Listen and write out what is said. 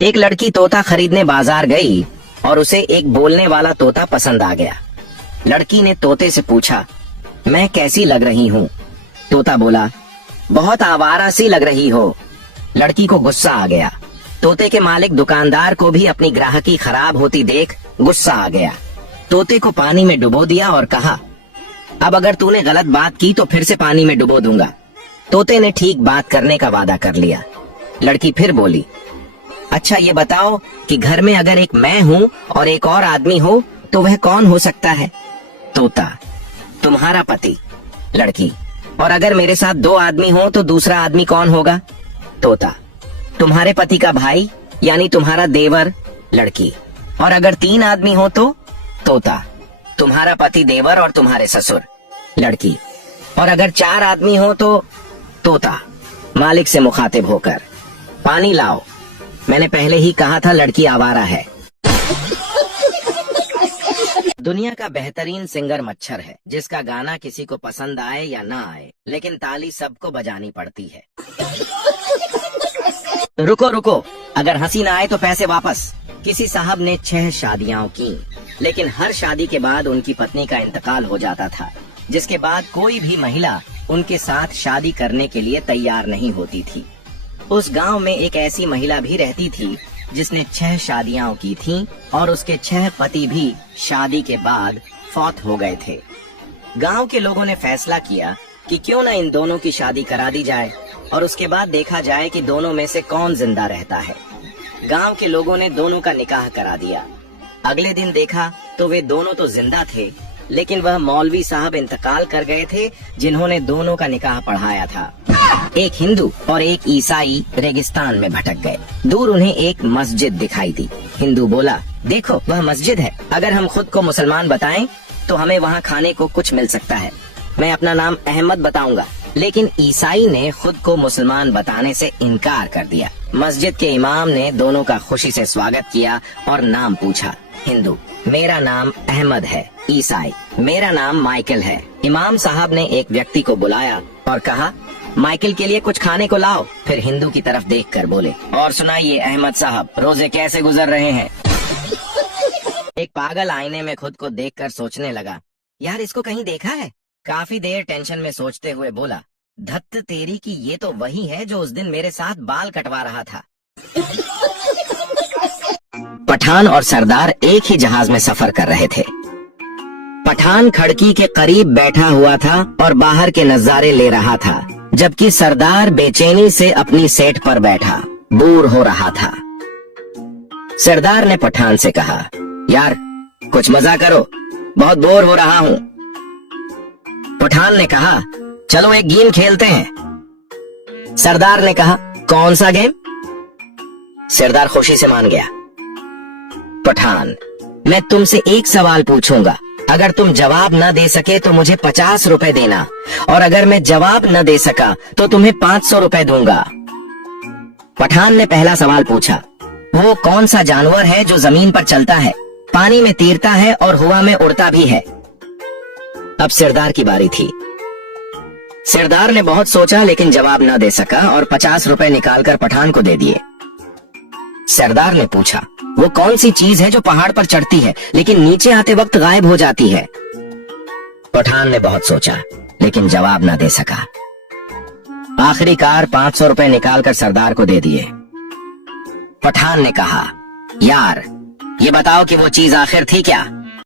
एक लड़की तोता खरीदने बाजार गई और उसे एक बोलने वाला तोता पसंद आ गया। लड़की ने तोते से पूछा, मैं कैसी लग रही हूँ? तोता बोला, बहुत आवारा सी लग रही हो। लड़की को गुस्सा आ गया। तोते के मालिक दुकानदार को भी अपनी ग्राहकी खराब होती देख गुस्सा आ गया। तोते को पानी में डुबो दिया और कहा, अब अगर तूने गलत बात की तो फिर से पानी में डुबो दूंगा। तोते ने ठीक बात करने का वादा कर लिया। लड़की फिर बोली, अच्छा ये बताओ कि घर में अगर एक मैं हूँ और एक और आदमी हो तो वह कौन हो सकता है? तोता, तुम्हारा पति। लड़की, और अगर मेरे साथ दो आदमी हो तो दूसरा आदमी कौन होगा? तोता, तुम्हारे पति का भाई यानी तुम्हारा देवर। लड़की, और अगर तीन आदमी हो तो? तोता, तुम्हारा पति, देवर और तुम्हारे ससुर। लड़की, और अगर चार आदमी हो तो? तोता मालिक से मुखातिब होकर, पानी लाओ, मैंने पहले ही कहा था लड़की आवारा है। दुनिया का बेहतरीन सिंगर मच्छर है, जिसका गाना किसी को पसंद आए या ना आए, लेकिन ताली सबको बजानी पड़ती है। रुको रुको, अगर हंसी ना आए तो पैसे वापस। किसी साहब ने 6 शादियां की, लेकिन हर शादी के बाद उनकी पत्नी का इंतकाल हो जाता था, जिसके बाद कोई भी महिला उनके साथ शादी करने के लिए तैयार नहीं होती थी। उस गांव में एक ऐसी महिला भी रहती थी जिसने 6 शादियां की थीं और उसके 6 पति भी शादी के बाद फौत हो गए थे। गांव के लोगों ने फैसला किया कि क्यों न इन दोनों की शादी करा दी जाए और उसके बाद देखा जाए कि दोनों में से कौन जिंदा रहता है। गांव के लोगों ने दोनों का निकाह करा दिया। अगले दिन देखा तो वे दोनों तो जिंदा थे, लेकिन वह मौलवी साहब इंतकाल कर गए थे जिन्होंने दोनों का निकाह पढ़ाया था। एक हिंदू और एक ईसाई रेगिस्तान में भटक गए। दूर उन्हें एक मस्जिद दिखाई दी। हिंदू बोला, देखो वह मस्जिद है, अगर हम खुद को मुसलमान बताएं तो हमें वहाँ खाने को कुछ मिल सकता है। मैं अपना नाम अहमद बताऊंगा। लेकिन ईसाई ने खुद को मुसलमान बताने से इनकार कर दिया। मस्जिद के इमाम ने दोनों का खुशी से स्वागत किया और नाम पूछा। हिंदू, मेरा नाम अहमद है। ईसाई, मेरा नाम माइकल है। इमाम साहब ने एक व्यक्ति को बुलाया और कहा, माइकल के लिए कुछ खाने को लाओ। फिर हिंदू की तरफ देखकर बोले, और सुनाइए अहमद साहब, रोजे कैसे गुजर रहे हैं? एक पागल आईने में खुद को देखकर सोचने लगा, यार इसको कहीं देखा है? काफी देर टेंशन में सोचते हुए बोला, धत्त तेरी की, ये तो वही है जो उस दिन मेरे साथ बाल कटवा रहा था। पठान और सरदार एक ही जहाज में सफर कर रहे थे। पठान खिड़की के करीब बैठा हुआ था और बाहर के नजारे ले रहा था, जबकि सरदार बेचैनी से अपनी सेट पर बैठा बोर हो रहा था। सरदार ने पठान से कहा, यार कुछ मजा करो, बहुत बोर हो रहा हूँ। पठान ने कहा, चलो एक गेम खेलते हैं। सरदार ने कहा, कौन सा गेम? सरदार खुशी से मान गया। पठान, मैं तुमसे एक सवाल पूछूंगा, अगर तुम जवाब न दे सके तो मुझे 50 रुपए देना, और अगर मैं जवाब न दे सका तो तुम्हें 500 रुपए दूंगा। पठान ने पहला सवाल पूछा, वो कौन सा जानवर है जो जमीन पर चलता है, पानी में तैरता है और हवा में उड़ता भी है? अब सरदार की बारी थी। सरदार ने बहुत सोचा लेकिन जवाब न दे सका और 50 रुपए निकालकर पठान को दे दिए। सरदार ने पूछा, वो कौन सी चीज है जो पहाड़ पर चढ़ती है लेकिन नीचे आते वक्त गायब हो जाती है? पठान ने बहुत सोचा लेकिन जवाब न दे सका। आखिरकार 500 रुपए निकालकर सरदार को दे दिए। पठान ने कहा, यार ये बताओ कि वो चीज आखिर थी क्या?